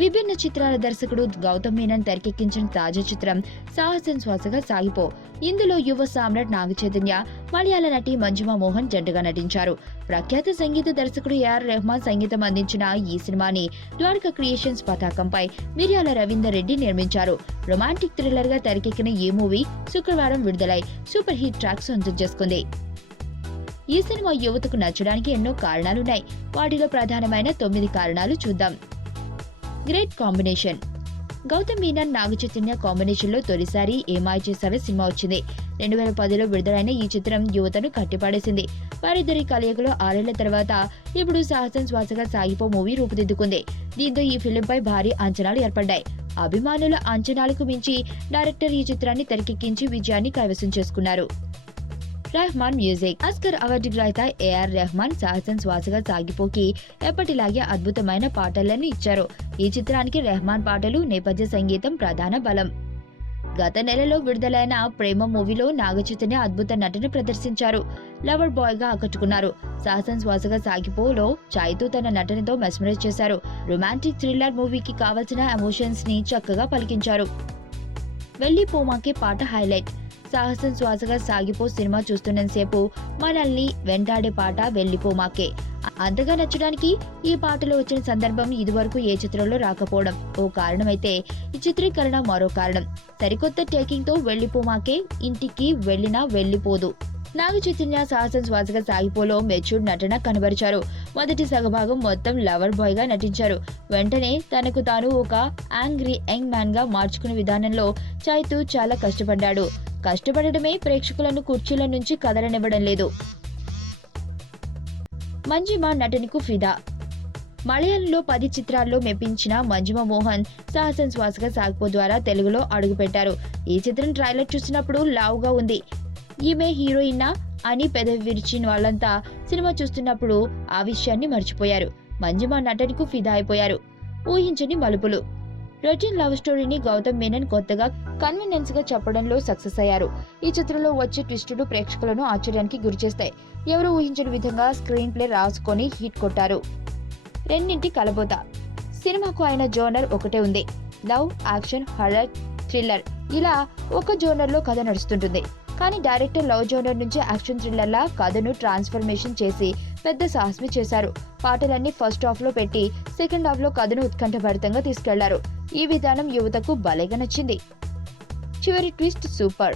విభిన్న చిత్రాల దర్శకుడు గౌతమ్ మీనన్ తెరకెక్కించిన తాజా చిత్రం సాహసం శ్వాసగా సాగిపో. ఇందులో యువ సామ్రాట్ నాగచైతన్య, మలయాళ నటి మంజుమా మోహన్ జంటగా నటించారు. ప్రఖ్యాత సంగీత దర్శకుడు ఏఆర్ రెహమాన్ సంగీతం అందించిన ఈ సినిమాని ద్వారకా క్రియేషన్స్ పతాకంపై మిర్యాల రవీందర్ రెడ్డి నిర్మించారు. రొమాంటిక్ థ్రిల్లర్ గా తెరకెక్కిన ఈ మూవీ శుక్రవారం విడుదలై సూపర్ హిట్ ట్రాక్ సొంతం చేసుకుంది. ఈ సినిమా యువతకు నచ్చడానికి ఎన్నో కారణాలున్నాయి. వాటిలో ప్రధానమైన 9 కారణాలు చూద్దాం. Great combination. Gautham Menon, Naga Chaitanya combination లో తొలిసారి ఏమాయ చేసావే సినిమా వచ్చింది. 2010లో విడుదలైన ఈ చిత్రం యువతను కట్టిపడేసింది. వారిద్దరి కలయికలో 6 ఏళ్ల తర్వాత ఇప్పుడు సాహసం శ్వాసగా సాగిపో మూవీ రూపుదిద్దుకుంది. దీంతో ఈ ఫిలింపై భారీ అంచనాలు ఏర్పడ్డాయి. అభిమానుల అంచనాలకు మించి డైరెక్టర్ ఈ చిత్రాన్ని తెరకెక్కించి విజయాన్ని కైవసం చేసుకున్నారు. రెహమాన్ మ్యూజిక్. ఆస్కర్ అవార్డు గ్రహీత ఏఆర్ రెహమాన్ సాహసం శ్వాసగా సాగిపోకి ఎప్పటిలాగే అద్భుతమైన పాటలను ఇచ్చారు. ఈ చిత్రానికి రెహమాన్ పాటలు, నేపథ్య సంగీతం ప్రధాన బలం. గత నెలలో విడుదలైన ప్రేమ మూవీలో నాగచైతన్య అద్భుత నటన ప్రదర్శించారు. లవర్ బాయ్ గా ఆకట్టుకున్నారు. సాహసం శ్వాసగా సాగిపోలో చాయ్తో తన నటనతో మెస్మరైజ్ చేశారు. రొమాంటిక్ థ్రిల్లర్ మూవీకి కావలసిన ఎమోషన్స్ ని చక్కగా పలికించారు. వెళ్లిపోమాకే పాట హైలైట్. సాహసం శ్వాసగా సాగిపో సినిమా చూస్తున్నంతసేపు మనల్ని వెంటాడే పాట వెళ్లిపోమాకే. అంతగా నచ్చడానికి ఈ పాటలో వచ్చిన సందర్భం ఇదివరకు ఏ చిత్రంలో రాకపోవడం ఓ కారణమైతే, ఈ చిత్రీకరణ మరో కారణం. సరికొత్త టేకింగ్ తో వెళ్లిపోమాకే ఇంటికి వెళ్లినా వెళ్లిపోదు. నాగచైతన్య సాహసం శ్వాసగా సాగిపోలో మెచ్యూర్డ్ నటన కనబరిచారు. మొదటి సగభాగం మొత్తం లవర్ బాయ్ గా నటించారు. వెంటనే తనకు తాను ఒక యాంగ్రీ యంగ్ మ్యాన్ గా మార్చుకునే విధానంలో చైతూ చాలా కష్టపడ్డాడు. కష్టపడటమే ప్రేక్షకులను కుర్చీల నుంచి కదలనివ్వడం లేదు. మంజుమా నటనకు ఫిదా. మలయాళంలో 10 చిత్రాల్లో మెప్పించిన మంజుమా మోహన్ సాహసం శ్వాసగా సాగిపో ద్వారా తెలుగులో అడుగుపెట్టారు. ఈ చిత్రం ట్రైలర్ చూసినప్పుడు లావుగా ఉంది, ఈమె హీరోయిన్నా అని పెదవి విరిచిన వాళ్ళంతా సినిమా చూస్తున్నప్పుడు ఆ విషయాన్ని మర్చిపోయారు. మంజుమా నటనకు ఫిదా అయిపోయారు. ఊహించని మలుపులు. రొటీన్ లవ్ స్టోరీని గౌతమ్ మీనన్ కొత్తగా కన్వీనియన్స్ గా చెప్పడంలో సక్సెస్ అయ్యారు. ఈ చిత్రంలో వచ్చే ట్విస్టులు ప్రేక్షకులను ఆశ్చర్యానికి గురిచేస్తాయి. ఎవరూ ఊహించని విధంగా స్క్రీన్ ప్లే రాసుకొని హిట్ కొట్టారు. రెండింటి కలబోత. సినిమాకు అయిన జోనర్ ఒకటే ఉంది, లవ్, యాక్షన్, హర్రర్, థ్రిల్లర్. ఇలా ఒక జోనర్ లో కథ నడుస్తుంటుంది. కానీ డైరెక్టర్ లవ్ జోనర్ నుంచి యాక్షన్ థ్రిల్లర్ లా కథను ట్రాన్స్ఫర్మేషన్ చేసి పెద్ద సాహసమే చేశారు. పాటలన్నీ ఫస్ట్ హాఫ్ లో పెట్టి సెకండ్ హాఫ్ లో కథను ఉత్కంఠభరితంగా తీసుకెళ్లారు. ఈ విధానం యువతకు భలేగా నచ్చింది. చివరి ట్విస్ట్ సూపర్.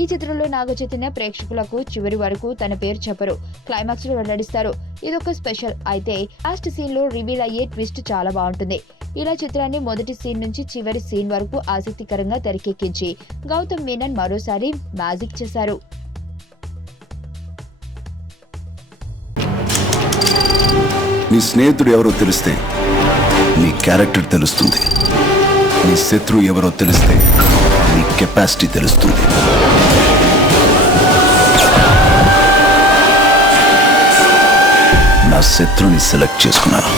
ఈ చిత్రంలో నాగచైతన్య ప్రేక్షకులకు చివరి వరకు తన పేరు చెప్పరు, క్లైమాక్స్ లో వెల్లడిస్తారు. ఇదొక స్పెషల్. అయితే లాస్ట్ సీన్ లో రివీల్ అయ్యే ట్విస్ట్ చాలా బాగుంటుంది. ఇలా చిత్రాన్ని మొదటి సీన్ నుంచి చివరి సీన్ వరకు ఆసక్తికరంగా తెరకెక్కించి గౌతమ్ మీనన్ మరోసారి మ్యాజిక్ చేశారు. నీ స్నేహితుడు ఎవరో తెలిస్తే నీ క్యారెక్టర్ తెలుస్తుంది. నీ శత్రువు ఎవరో తెలిస్తే నీ కెపాసిటీ తెలుస్తుంది. నా శత్రువుని సెలెక్ట్ చేసుకున్నాను.